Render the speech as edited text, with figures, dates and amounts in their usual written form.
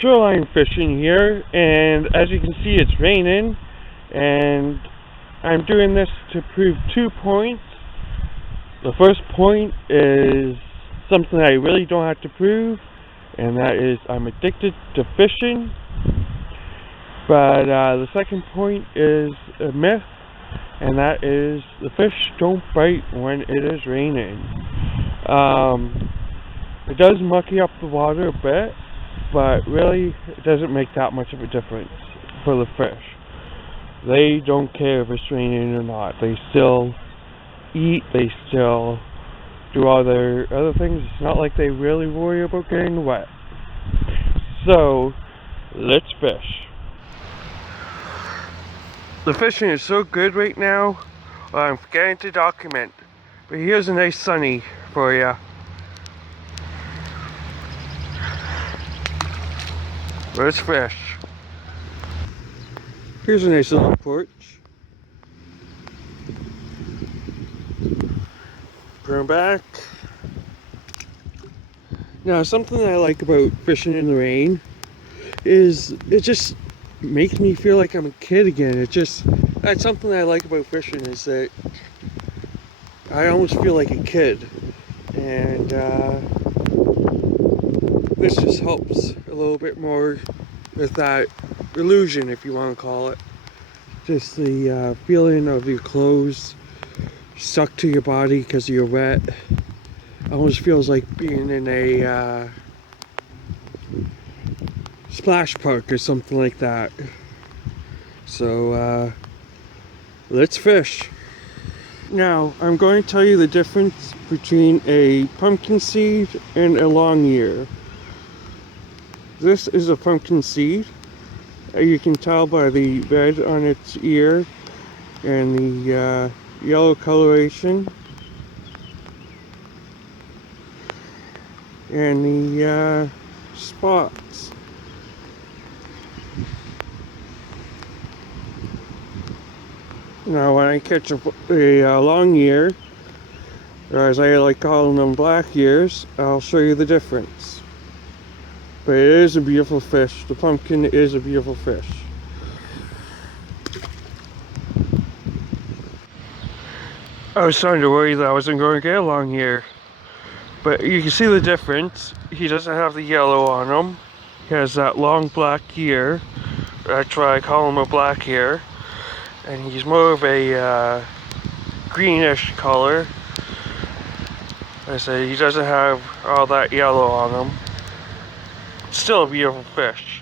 shoreline fishing here, and as you can see, it's raining, and I'm doing this to prove 2 points. The first point is something I really don't have to prove, and that is I'm addicted to fishing. But the second point is a myth, and that is the fish don't bite when it is raining. It does mucky up the water a bit, but really it doesn't make that much of a difference for the fish. They don't care if it's raining or not. They still eat, they still do all their other things. It's not like they really worry about getting wet. So, let's fish. The fishing is so good right now, I'm forgetting to document. But here's a nice sunny for you. Let's fish. Here's a nice little porch. Turn back. Now, something I like about fishing in the rain is it just makes me feel like I'm a kid again. That's something I like about fishing, is that I almost feel like a kid. And this just helps a little bit more with that illusion, if you want to call it. Just the feeling of your clothes stuck to your body because you're wet. Almost feels like being in a splash park or something like that. So let's fish. Now I'm going to tell you the difference between a pumpkin seed and a long ear. This is a pumpkin seed. You can tell by the red on its ear and the yellow coloration and the spots. Now when I catch a long ear, or as I like calling them, black ears, I'll show you the difference. But it is a beautiful fish. The pumpkin is a beautiful fish. I was starting to worry that I wasn't going to get a long ear. But you can see the difference. He doesn't have the yellow on him. He has that long black ear. That's why I call him a black ear. And he's more of a greenish color. Like I said, he doesn't have all that yellow on him. Still a beautiful fish.